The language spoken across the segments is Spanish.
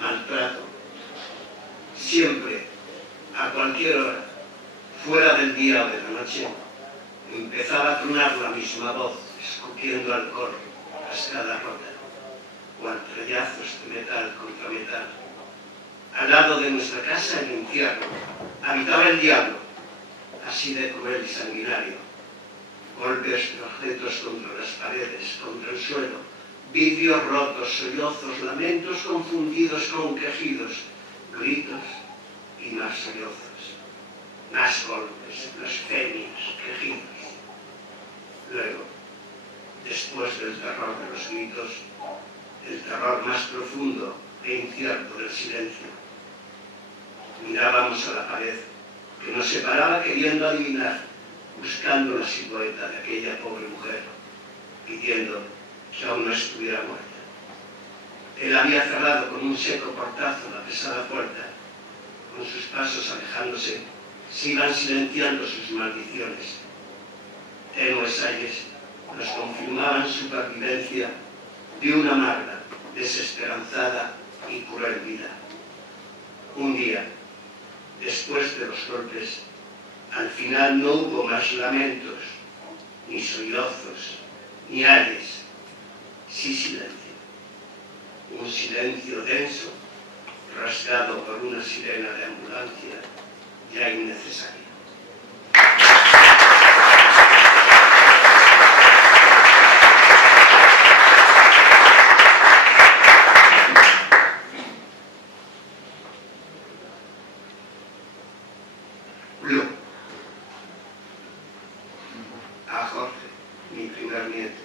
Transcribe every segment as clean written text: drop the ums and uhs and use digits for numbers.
Maltrato. Siempre, a cualquier hora, fuera del día o de la noche, empezaba a tronar la misma voz, escupiendo alcohol, cascada rota, o antrellazos de metal contra metal. Al lado de nuestra casa, el infierno, habitaba el diablo, así de cruel y sanguinario. Golpes de objetos contra las paredes, contra el suelo, vidrios rotos, sollozos, lamentos confundidos con quejidos, gritos y más sollozos, más golpes, blasfemias, quejidos. Luego, después del terror de los gritos, el terror más profundo e incierto del silencio. Mirábamos a la pared, que nos separaba queriendo adivinar, buscando la silueta de aquella pobre mujer, pidiendo que aún no estuviera muerta. Él había cerrado con un seco portazo la pesada puerta. Con sus pasos alejándose, se iban silenciando sus maldiciones. Tenues ayes nos confirmaban supervivencia de una amarga, desesperanzada y cruel vida. Un día, después de los golpes, al final no hubo más lamentos, ni sollozos, ni ayes, sí silencio. Un silencio denso, rasgado por una sirena de ambulancia ya innecesaria. A Jorge, mi primer nieto,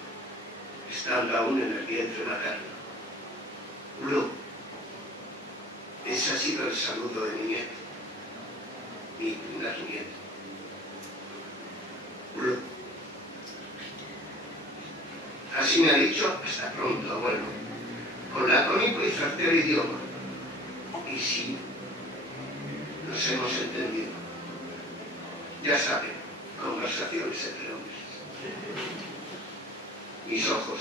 estando aún en el vientre materno. Blue, ese ha sido el saludo de mi nieto, mi primer nieto. Blue. Así me ha dicho, hasta pronto, abuelo, con lacónico y certero idioma. Y sí, nos hemos entendido. Ya saben, conversaciones entre hombres. Mis ojos,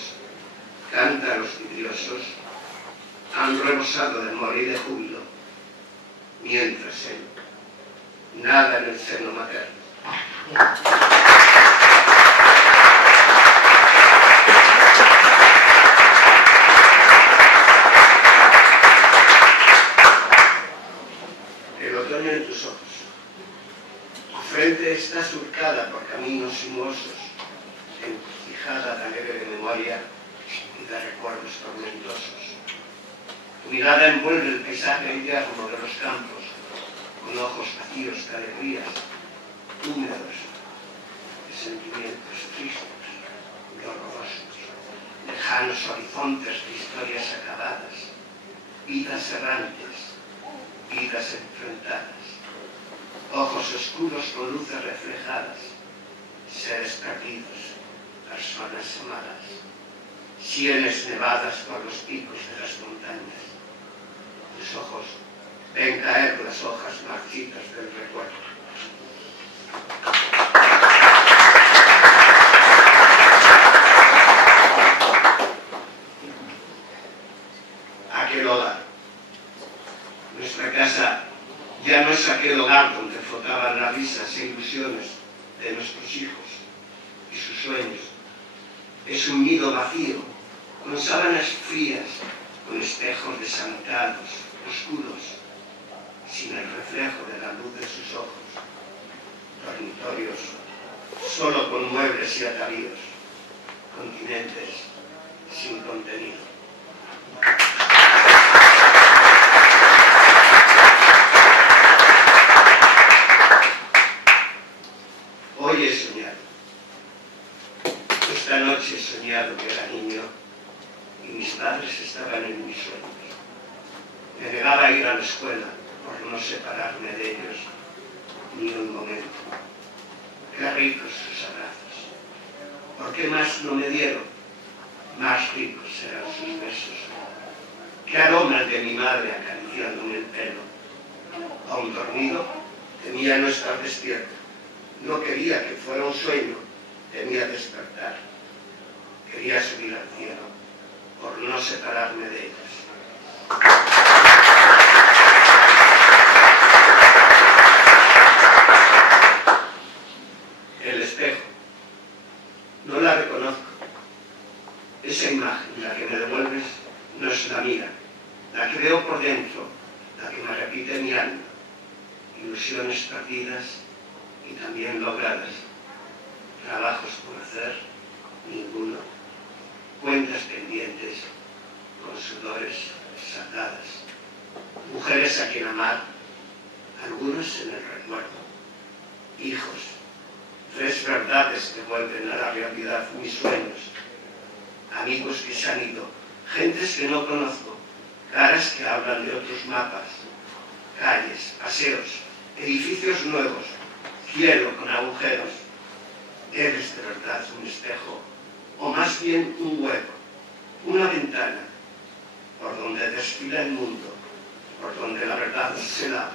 cántaros vidriosos, han rebosado de amor y de júbilo, mientras él nada en el seno materno. El otoño en tus ojos. Tu frente está surcada por caminos sinuosos, encrucijada de alegre memoria y de recuerdos tormentosos. Tu mirada envuelve el paisaje invierno de los campos, con ojos vacíos de alegrías, húmedos, de sentimientos tristes, dolorosos, lejanos horizontes de historias acabadas, vidas errantes, vidas enfrentadas, ojos oscuros con luces reflejadas, seres perdidos, personas amadas, sienes nevadas por los picos de las montañas. Tus ojos ven caer las hojas marchitas del recuerdo. Aquel hogar. Nuestra casa ya no es aquel hogar donde flotaban las risas e ilusiones de nuestros hijos y sus sueños. Es un nido vacío, con sábanas frías, con espejos desancados, oscuros, sin el reflejo de la luz de sus ojos. Dormitorios, solo con muebles y atavíos. Continentes sin contenido. Hoy he soñado. Esta noche he soñado que era niño y mis padres estaban en mis sueños. Me negaba a ir a la escuela por no separarme de ellos ni un momento. Qué ricos sus abrazos. ¿Por qué más no me dieron? Más ricos serán sus besos. Qué aroma el de mi madre acariciándome el pelo. Aún dormido, temía no estar despierto. No quería que fuera un sueño, temía despertar. Quería subir al cielo, por no separarme de ellas. El espejo. No la reconozco. Esa imagen, la que me devuelves, no es la mía. La que veo por dentro, la que me repite mi alma. Ilusiones perdidas y también logradas. Trabajos por hacer, ninguno. Cuentas pendientes, con sudores saldadas. Mujeres a quien amar, algunos en el recuerdo. Hijos, 3 verdades que vuelven a la realidad mis sueños. Amigos que se han ido, gentes que no conozco, caras que hablan de otros mapas. Calles, paseos, edificios nuevos, cielo con agujeros. ¿Eres de verdad un espejo? O más bien un hueco, una ventana, por donde desfila el mundo, por donde la verdad se lava.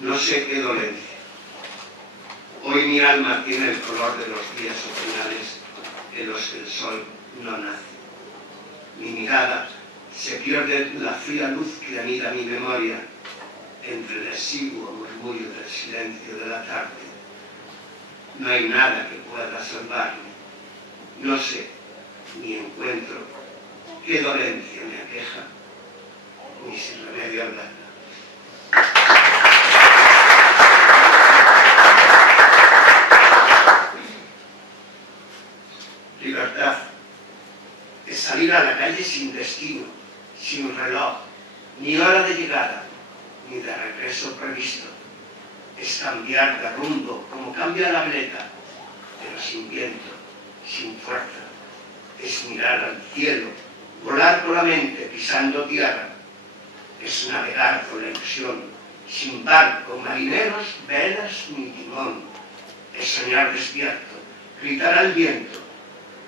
No sé qué dolencia. Hoy mi alma tiene el color de los días otoñales en los que el sol no nace. Mi mirada se pierde en la fría luz que anida mi memoria entre el exiguo murmullo del silencio de la tarde. No hay nada que pueda salvarme. No sé, ni encuentro qué dolencia me aqueja, ni sin remedio hablarla. Libertad es salir a la calle sin destino, sin reloj, ni hora de llegada, ni de regreso previsto. Es cambiar de rumbo como cambia la veleta, pero sin viento, sin fuerza. Es mirar al cielo, volar con la mente pisando tierra. Es navegar con la ilusión, sin barco, marineros, velas ni timón. Es soñar despierto, gritar al viento,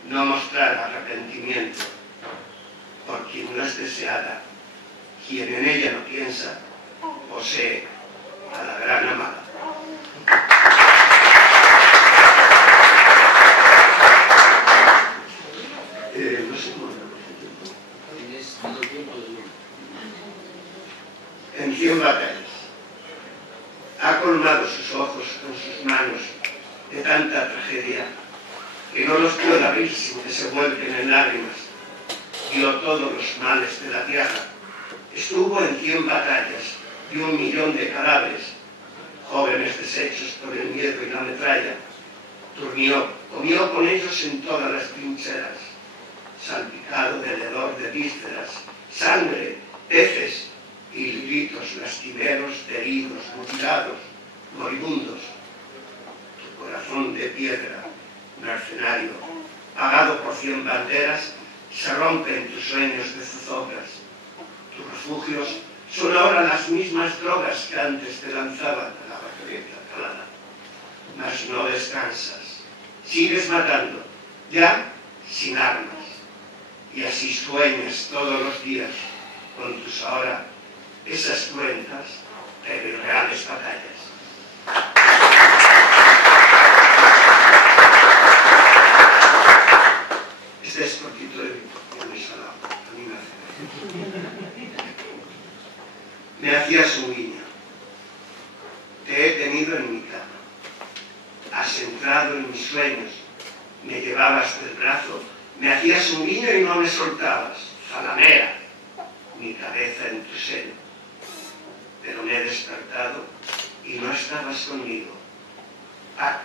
no mostrar arrepentimiento por quien no es deseada. Quien en ella no piensa, posee a la gran amada. No sé cómo. En 100 batallas. Ha colmado sus ojos con sus manos de tanta tragedia que no los puede abrir sin que se vuelquen en lágrimas. Dio todos los males de la tierra. Estuvo en 100 batallas y 1 millón de cadáveres, jóvenes deshechos por el miedo y la metralla. Durmió, comió con ellos en todas las trincheras, salpicado del hedor de vísceras, sangre, peces y gritos lastimeros de heridos, mutilados, moribundos. Tu corazón de piedra, mercenario, pagado por 100 banderas, se rompe en tus sueños de zozobras. Tus refugios son ahora las mismas drogas que antes te lanzaban a la baqueta calada. Mas no descansas, sigues matando, ya sin armas. Y así sueñas todos los días con tus ahora esas cruentas pero irreales batallas. Este es cortito de mi salado, a mí me hace. Me hacías un guiño. Te he tenido en mi cama. Has entrado en mis sueños. Me llevabas del brazo. Me hacías un guiño y no me soltabas. Zalamera. Mi cabeza en tu seno. Pero me he despertado y no estabas conmigo. ¡Ah!